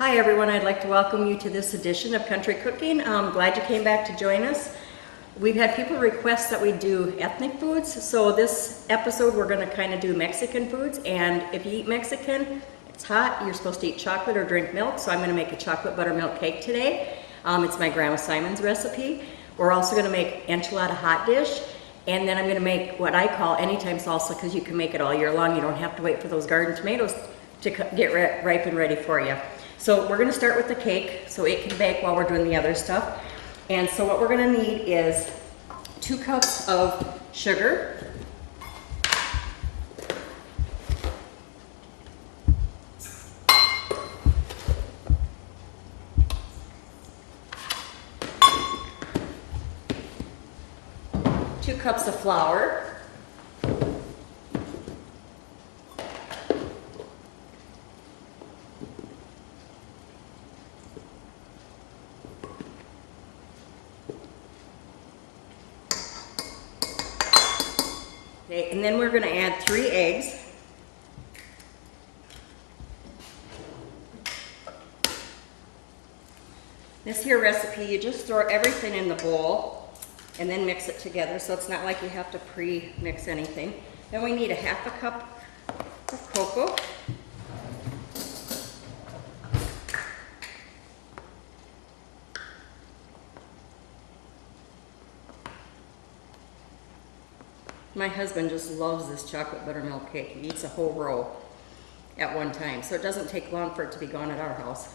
Hi everyone, I'd like to welcome you to this edition of Country Cooking. I'm glad you came back to join us. We've had people request that we do ethnic foods, so this episode we're going to kind of do Mexican foods. And if you eat Mexican, it's hot, you're supposed to eat chocolate or drink milk, so I'm going to make a chocolate buttermilk cake today. It's my Grandma Simon's recipe. We're also going to make enchilada hot dish, and then I'm going to make what I call anytime salsa, because you can make it all year long. You don't have to wait for those garden tomatoes to get ripe and ready for you. So we're going to start with the cake so it can bake while we're doing the other stuff. And so what we're going to need is 2 cups of sugar, 2 cups of flour, okay, and then we're going to add 3 eggs. This here recipe, you just throw everything in the bowl and then mix it together, so it's not like you have to pre-mix anything. Then we need a 1/2 cup of cocoa. My husband just loves this chocolate buttermilk cake. He eats a whole row at one time, so it doesn't take long for it to be gone at our house.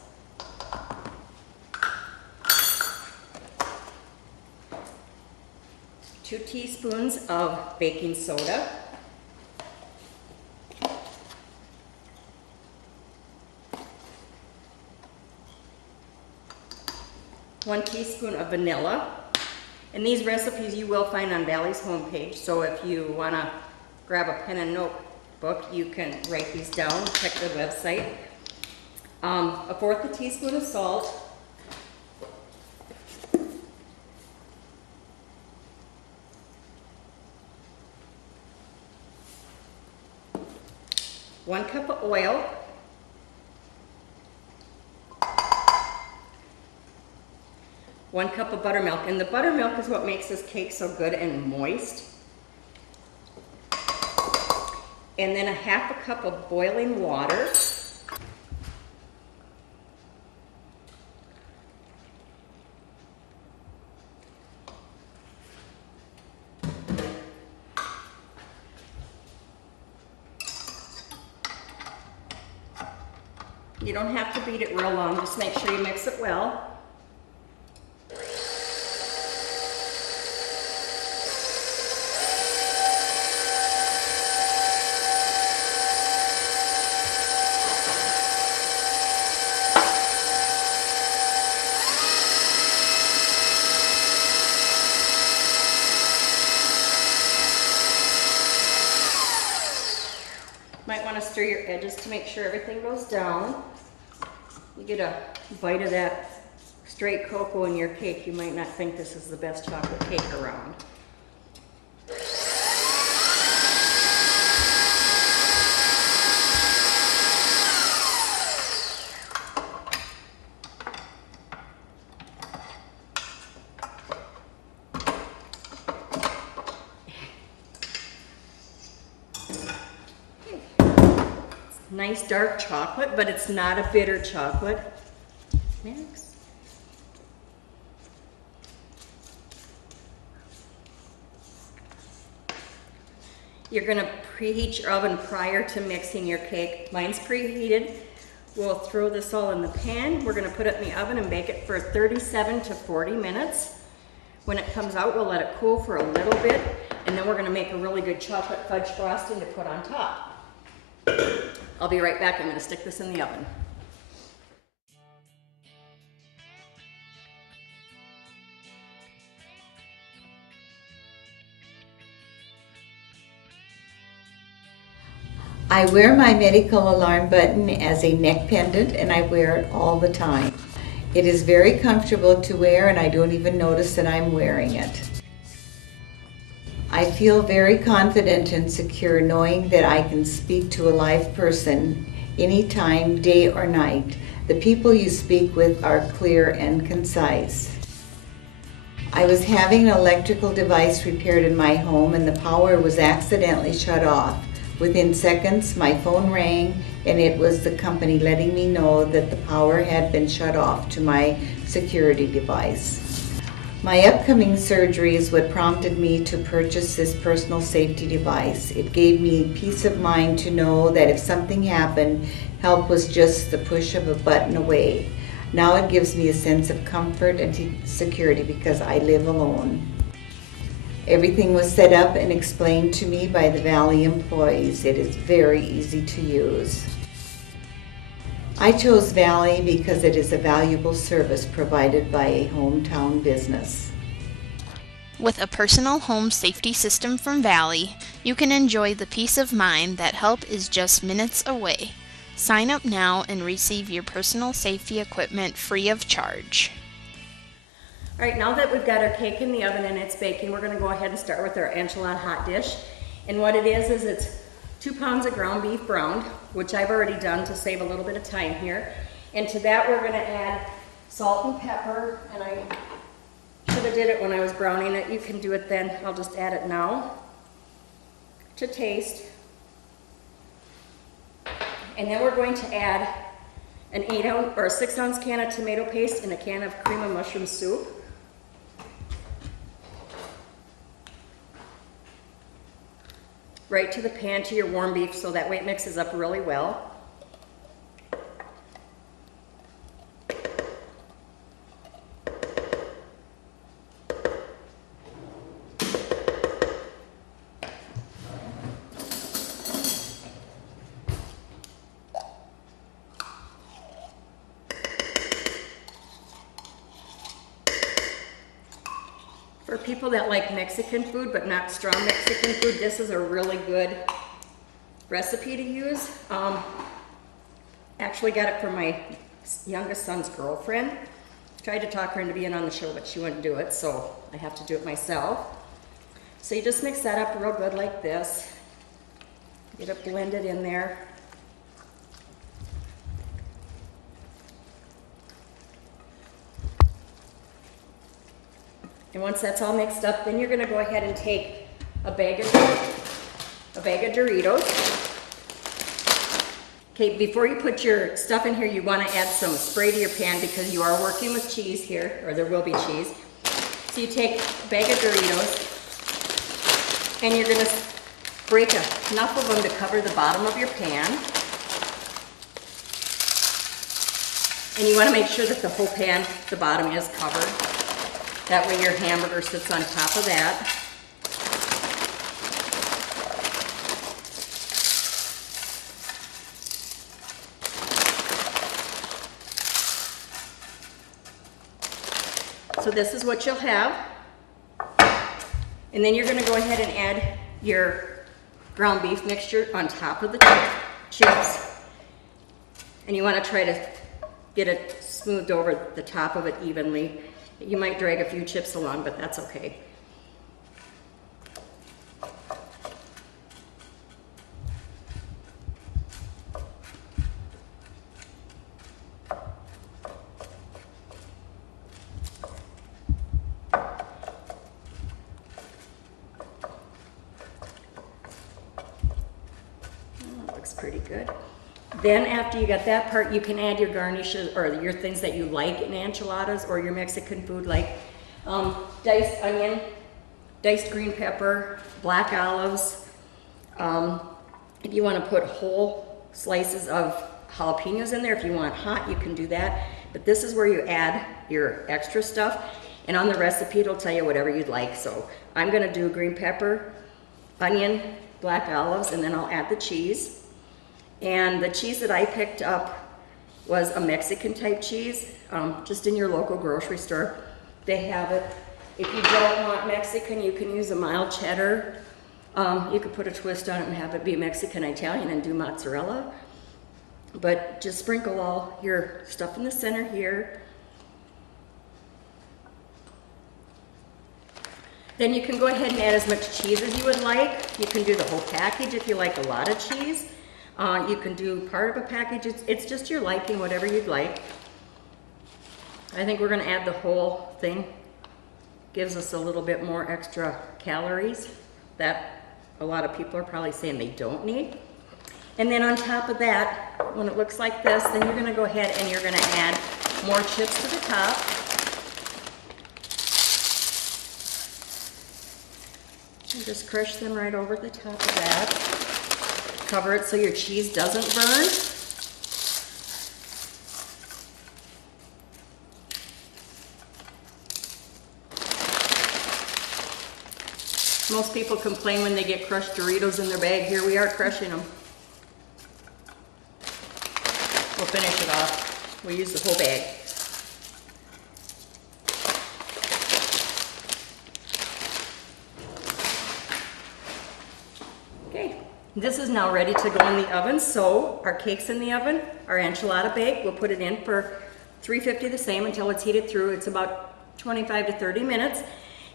Two teaspoons of baking soda. One teaspoon of vanilla. And these recipes you will find on Valley's homepage, so if you want to grab a pen and notebook, you can write these down, check the website. 1/4 teaspoon of salt. One cup of oil. 1 cup of buttermilk, and the buttermilk is what makes this cake so good and moist. And then a 1/2 cup of boiling water. You don't have to beat it real long, just make sure you mix it well. Might want to stir your edges to make sure everything goes down. You get a bite of that straight cocoa in your cake, you might not think this is the best chocolate cake around. Nice dark chocolate, but it's not a bitter chocolate. Next. You're going to preheat your oven prior to mixing your cake. Mine's preheated. We'll throw this all in the pan. We're going to put it in the oven and bake it for 37 to 40 minutes. When it comes out, we'll let it cool for a little bit, and then we're going to make a really good chocolate fudge frosting to put on top. I'll be right back. I'm going to stick this in the oven. I wear my medical alarm button as a neck pendant, and I wear it all the time. It is very comfortable to wear, and I don't even notice that I'm wearing it. I feel very confident and secure knowing that I can speak to a live person anytime, day or night. The people you speak with are clear and concise. I was having an electrical device repaired in my home and the power was accidentally shut off. Within seconds, my phone rang and it was the company letting me know that the power had been shut off to my security device. My upcoming surgery is what prompted me to purchase this personal safety device. It gave me peace of mind to know that if something happened, help was just the push of a button away. Now it gives me a sense of comfort and security because I live alone. Everything was set up and explained to me by the Valley employees. It is very easy to use. I chose Valley because it is a valuable service provided by a hometown business. With a personal home safety system from Valley, you can enjoy the peace of mind that help is just minutes away. Sign up now and receive your personal safety equipment free of charge. All right, now that we've got our cake in the oven and it's baking, we're gonna go ahead and start with our enchilada hot dish. And what it is it's 2 pounds of ground beef browned, which I've already done to save a little bit of time here. And to that we're gonna add salt and pepper, and I should have did it when I was browning it. You can do it then, I'll just add it now to taste. And then we're going to add an 8-ounce or a 6-ounce can of tomato paste and a can of cream of mushroom soup. Right to the pan to your warm beef so that way it mixes up really well. For people that like Mexican food but not strong Mexican food, this is a really good recipe to use. Actually got it from my youngest son's girlfriend. Tried to talk her into being on the show, but she wouldn't do it, so I have to do it myself. So you just mix that up real good like this. Get it blended in there. And once that's all mixed up, then you're gonna go ahead and take a bag of Doritos. Okay, before you put your stuff in here, you wanna add some spray to your pan because you are working with cheese here, or there will be cheese. So you take a bag of Doritos, and you're gonna break enough of them to cover the bottom of your pan. And you wanna make sure that the whole pan, the bottom is covered. That way your hamburger sits on top of that. So this is what you'll have. And then you're gonna go ahead and add your ground beef mixture on top of the chips. And you wanna try to get it smoothed over the top of it evenly. You might drag a few chips along, but that's okay. Looks pretty good. Then after you got that part, you can add your garnishes or your things that you like in enchiladas or your Mexican food, like diced onion, diced green pepper, black olives. If you want to put whole slices of jalapenos in there, if you want hot, you can do that. But this is where you add your extra stuff. And on the recipe, it'll tell you whatever you'd like. So I'm going to do green pepper, onion, black olives, and then I'll add the cheese. And the cheese that I picked up was a Mexican type cheese, just in your local grocery store. They have it. If you don't want Mexican, you can use a mild cheddar. You could put a twist on it and have it be Mexican Italian and do mozzarella. But just sprinkle all your stuff in the center here. Then you can go ahead and add as much cheese as you would like. You can do the whole package if you like a lot of cheese. You can do part of a package. It's just your liking, whatever you'd like. I think we're gonna add the whole thing. Gives us a little bit more extra calories that a lot of people are probably saying they don't need. And then on top of that, when it looks like this, then you're gonna go ahead and you're gonna add more chips to the top. And just crush them right over the top of that. Cover it so your cheese doesn't burn. Most people complain when they get crushed Doritos in their bag. Here we are crushing them. We'll finish it off. We'll use the whole bag. Okay, this is now ready to go in the oven. So our cake's in the oven, our enchilada bake, we'll put it in for 350 the same until it's heated through. It's about 25 to 30 minutes.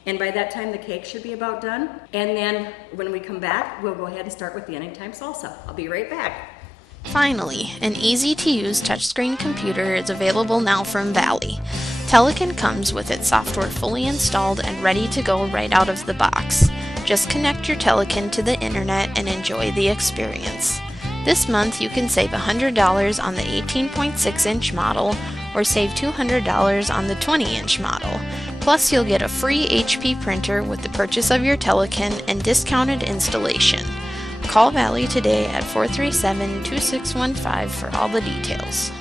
And by that time, the cake should be about done. And then when we come back, we'll go ahead and start with the anytime salsa. I'll be right back. Finally, an easy-to-use touchscreen computer is available now from Valley. Telekin comes with its software fully installed and ready to go right out of the box. Just connect your Telekin to the internet and enjoy the experience. This month, you can save $100 on the 18.6-inch model or save $200 on the 20-inch model. Plus, you'll get a free HP printer with the purchase of your Telekin and discounted installation. Call Valley today at 437-2615 for all the details.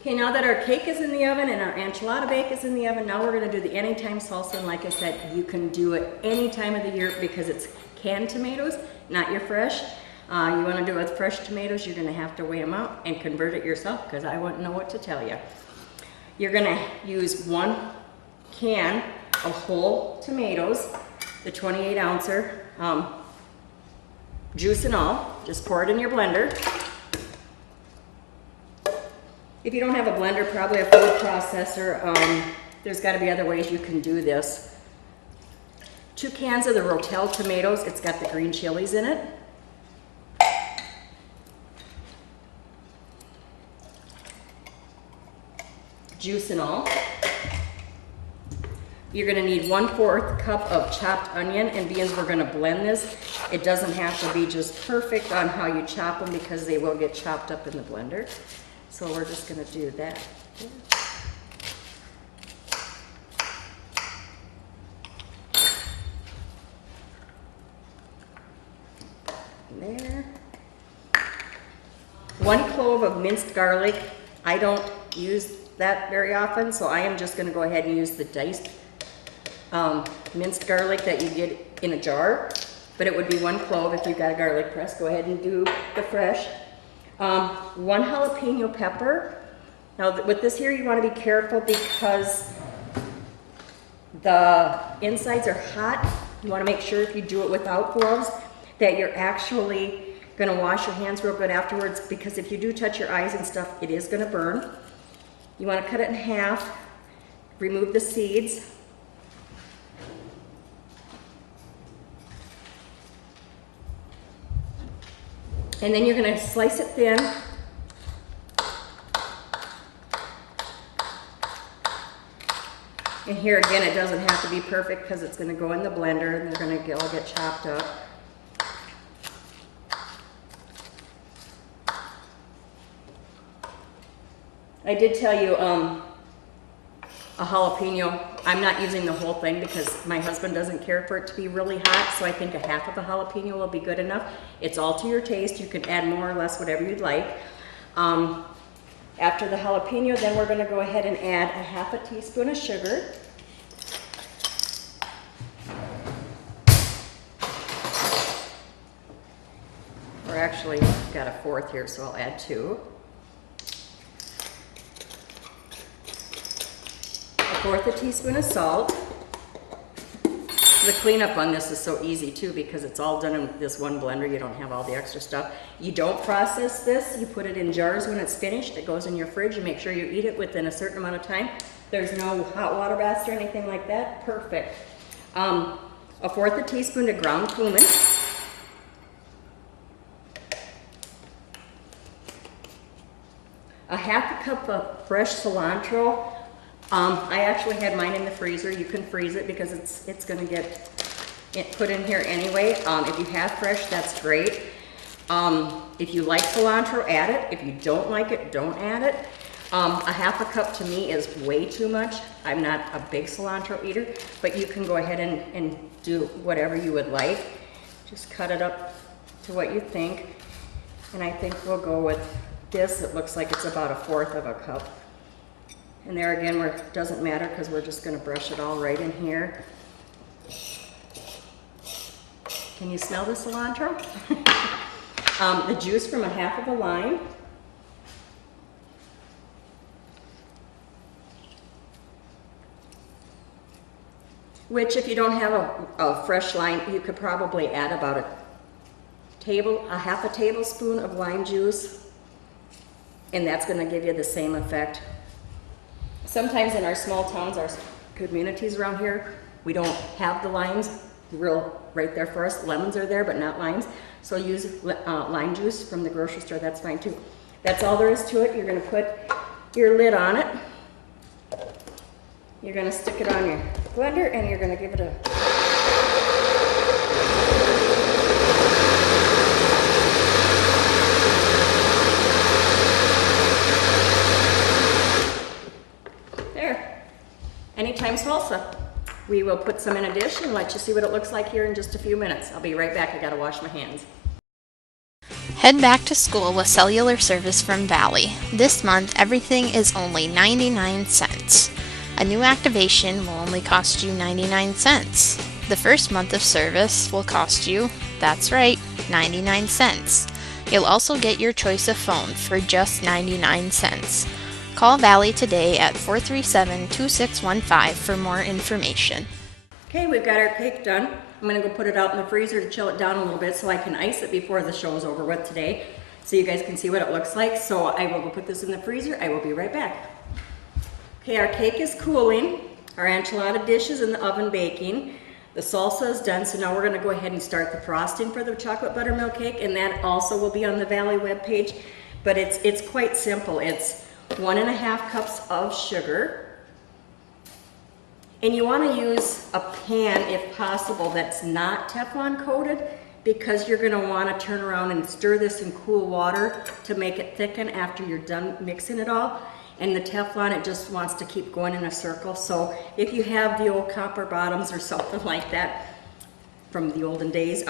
Okay, now that our cake is in the oven and our enchilada bake is in the oven, now we're going to do the anytime salsa. And like I said, you can do it any time of the year because it's canned tomatoes, not your fresh. You want to do it with fresh tomatoes, you're going to have to weigh them out and convert it yourself because I wouldn't know what to tell you. You're going to use 1 can of whole tomatoes, the 28 ouncer, juice and all. Just pour it in your blender. If you don't have a blender, probably a food processor. There's got to be other ways you can do this. 2 cans of the Rotel tomatoes. It's got the green chilies in it. Juice and all. You're going to need 1/4 cup of chopped onion, and being we're going to blend this, it doesn't have to be just perfect on how you chop them because they will get chopped up in the blender. So we're just going to do that. There. 1 clove of minced garlic. I don't use that very often, so I am just going to go ahead and use the diced minced garlic that you get in a jar, but it would be 1 clove. If you've got a garlic press, go ahead and do the fresh. 1 jalapeno pepper. Now with this here, you want to be careful because the insides are hot. You want to make sure if you do it without gloves that you're actually going to wash your hands real good afterwards, because if you do touch your eyes and stuff, it is going to burn. You want to cut it in half, remove the seeds. And then you're going to slice it thin. And here again, it doesn't have to be perfect because it's going to go in the blender and they're going to all get chopped up. I did tell you a jalapeno. I'm not using the whole thing because my husband doesn't care for it to be really hot, so I think a half of a jalapeno will be good enough. It's all to your taste. You can add more or less whatever you'd like. After the jalapeno, then we're going to go ahead and add a 1/2 teaspoon of sugar. We're actually got a 1/4 here, so I'll add 2. 1/4 teaspoon of salt. The cleanup on this is so easy too because it's all done in this one blender. You don't have all the extra stuff. You don't process this. You put it in jars when it's finished. It goes in your fridge. You make sure you eat it within a certain amount of time. There's no hot water baths or anything like that. Perfect. A 1/4 teaspoon of ground cumin. A half a cup of fresh cilantro. I actually had mine in the freezer. You can freeze it because it's gonna get put in here anyway. If you have fresh, that's great. If you like cilantro, add it. If you don't like it, don't add it. A half a cup to me is way too much. I'm not a big cilantro eater, but you can go ahead and do whatever you would like. Just cut it up to what you think. And I think we'll go with this. It looks like it's about 1/4 of a cup. And there again, it doesn't matter because we're just gonna brush it all right in here. Can you smell the cilantro? The juice from a half of a lime. Which if you don't have a fresh lime, you could probably add about a half a tablespoon of lime juice, and that's gonna give you the same effect. Sometimes in our small towns, our communities around here, we don't have the limes right there for us. Lemons are there, but not limes. So use lime juice from the grocery store, that's fine too. That's all there is to it. You're gonna put your lid on it. You're gonna stick it on your blender and you're gonna give it a there. Anytime salsa. We will put some in a dish and let you see what it looks like here in just a few minutes. I'll be right back. I gotta wash my hands. Head back to school with cellular service from Valley. This month, everything is only 99 cents. A new activation will only cost you 99 cents. The first month of service will cost you, that's right, 99 cents. You'll also get your choice of phone for just 99 cents. Call Valley today at 437-2615 for more information. Okay, we've got our cake done. I'm gonna go put it out in the freezer to chill it down a little bit so I can ice it before the show is over with today, so you guys can see what it looks like. So I will go put this in the freezer. I will be right back. Okay, our cake is cooling. Our enchilada dish is in the oven baking. The salsa is done, so now we're gonna go ahead and start the frosting for the chocolate buttermilk cake, and that also will be on the Valley webpage. But it's quite simple. It's 1.5 cups of sugar. And you want to use a pan, if possible, that's not Teflon coated, because you're going to want to turn around and stir this in cool water to make it thicken after you're done mixing it all. And the Teflon, it just wants to keep going in a circle. So if you have the old copper bottoms or something like that from the olden days,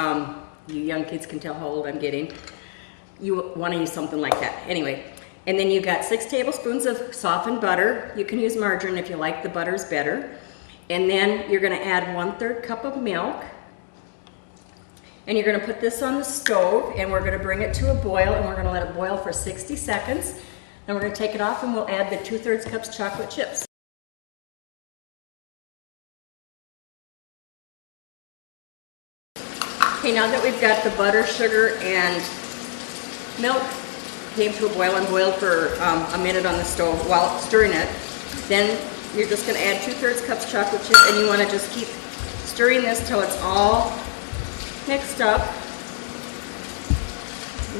you young kids can tell how old I'm getting, you want to use something like that. Anyway, and then you got 6 tablespoons of softened butter. You can use margarine if you like the butters better. And then you're gonna add 1/3 cup of milk. And you're gonna put this on the stove and we're gonna bring it to a boil and we're gonna let it boil for 60 seconds. Then we're gonna take it off and we'll add the 2/3 cups chocolate chips. Okay, now that we've got the butter, sugar, and milk came to a boil and boiled for a minute on the stove while stirring it, then you're just going to add 2/3 cups chocolate chip, and you want to just keep stirring this till it's all mixed up.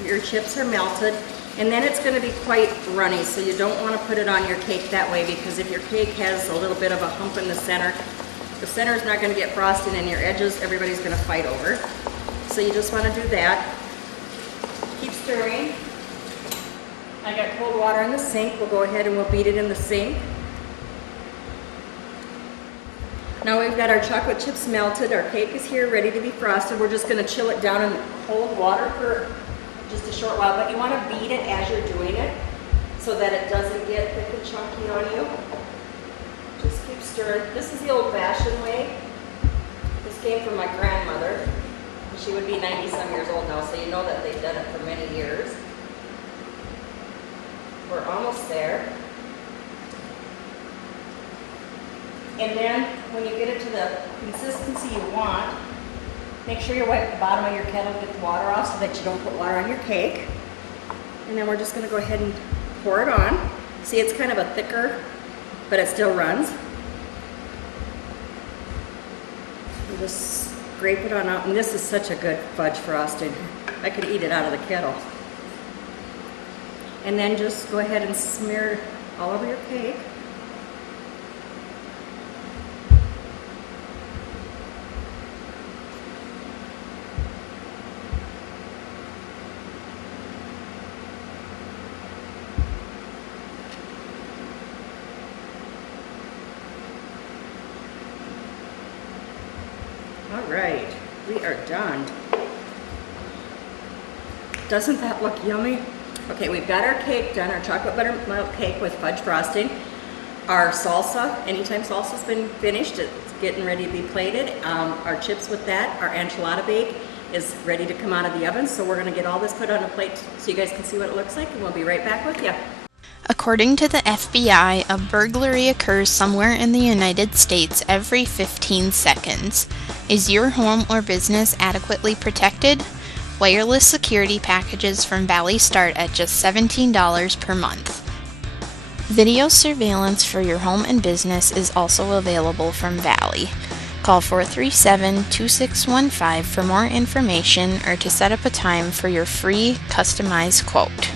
Your chips are melted, and then it's going to be quite runny, so you don't want to put it on your cake that way, because if your cake has a little bit of a hump in the center is not going to get frosted, and your edges everybody's going to fight over. So you just want to do that. Keep stirring. I got cold water in the sink. We'll go ahead and we'll beat it in the sink. Now we've got our chocolate chips melted, our cake is here ready to be frosted. We're just going to chill it down in cold water for just a short while, but you want to beat it as you're doing it so that it doesn't get thick and chunky on you. Just keep stirring. This is the old-fashioned way. This came from my grandmother. She would be 90-some years old now, so you know that they've done it for many years. We're almost there. And then when you get it to the consistency you want, make sure you wipe the bottom of your kettle, get the water off so that you don't put water on your cake. And then we're just going to go ahead and pour it on. See, it's kind of a thicker, but it still runs. And just scrape it on out. And this is such a good fudge frosting. I could eat it out of the kettle. And then just go ahead and smear all over your cake. All right, we are done. Doesn't that look yummy? Okay, we've got our cake done, our chocolate buttermilk cake with fudge frosting. Our salsa, anytime salsa's been finished, it's getting ready to be plated. Our chips with that, our enchilada bake is ready to come out of the oven. So we're gonna get all this put on a plate so you guys can see what it looks like, and we'll be right back with you. According to the FBI, a burglary occurs somewhere in the United States every 15 seconds. Is your home or business adequately protected? Wireless security packages from Valley start at just $17 per month. Video surveillance for your home and business is also available from Valley. Call 437-2615 for more information or to set up a time for your free customized quote.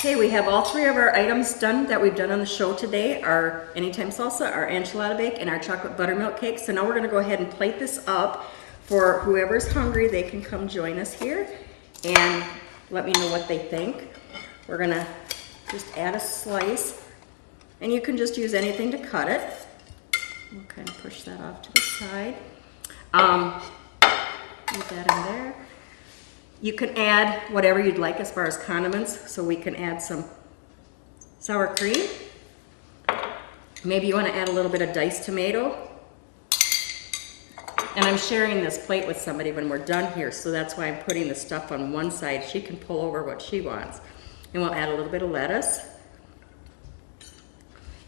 Okay, we have all three of our items done that we've done on the show today, our anytime salsa, our enchilada bake, and our chocolate buttermilk cake. So now we're gonna go ahead and plate this up. For whoever's hungry, they can come join us here and let me know what they think. We're gonna just add a slice, and you can just use anything to cut it. We'll kind of push that off to the side. Put that in there. You can add whatever you'd like as far as condiments, so we can add some sour cream. Maybe you want to add a little bit of diced tomato. And I'm sharing this plate with somebody when we're done here, so that's why I'm putting the stuff on one side. She can pull over what she wants. And we'll add a little bit of lettuce.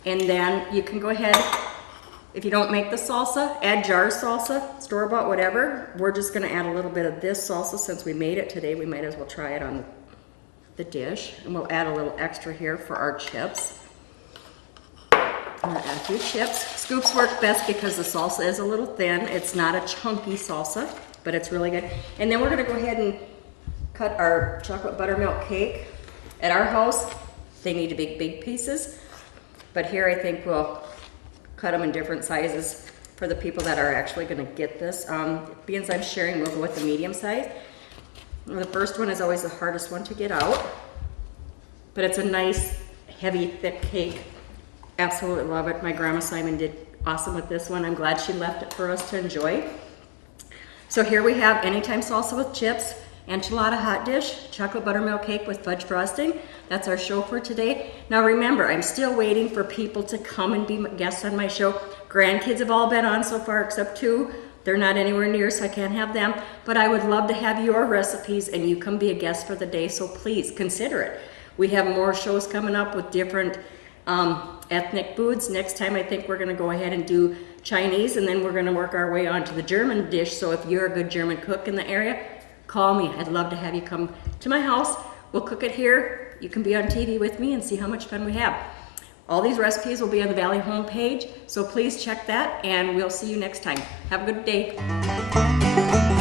And then you can go ahead, if you don't make the salsa, add jar salsa, store-bought, whatever. We're just gonna add a little bit of this salsa since we made it today. We might as well try it on the dish. And we'll add a little extra here for our chips. I'm gonna add a few chips. Scoops work best because the salsa is a little thin. It's not a chunky salsa, but it's really good. And then we're gonna go ahead and cut our chocolate buttermilk cake. At our house, they need to be big pieces, but here I think we'll cut them in different sizes for the people that are actually gonna get this. Being I'm sharing, we'll go with the medium size. The first one is always the hardest one to get out, but it's a nice, heavy, thick cake. Absolutely love it. My grandma Simon did awesome with this one. I'm glad she left it for us to enjoy. So here we have anytime salsa with chips, enchilada hot dish, chocolate buttermilk cake with fudge frosting. That's our show for today. Now remember, I'm still waiting for people to come and be guests on my show. Grandkids have all been on so far except two. They're not anywhere near, so I can't have them. But I would love to have your recipes and you come be a guest for the day, so please consider it. We have more shows coming up with different ethnic foods. Next time I think we're gonna go ahead and do Chinese, and then we're gonna work our way on to the German dish. So if you're a good German cook in the area, call me. I'd love to have you come to my house. We'll cook it here. You can be on TV with me and see how much fun we have. All these recipes will be on the Valley homepage, so please check that, and we'll see you next time. Have a good day.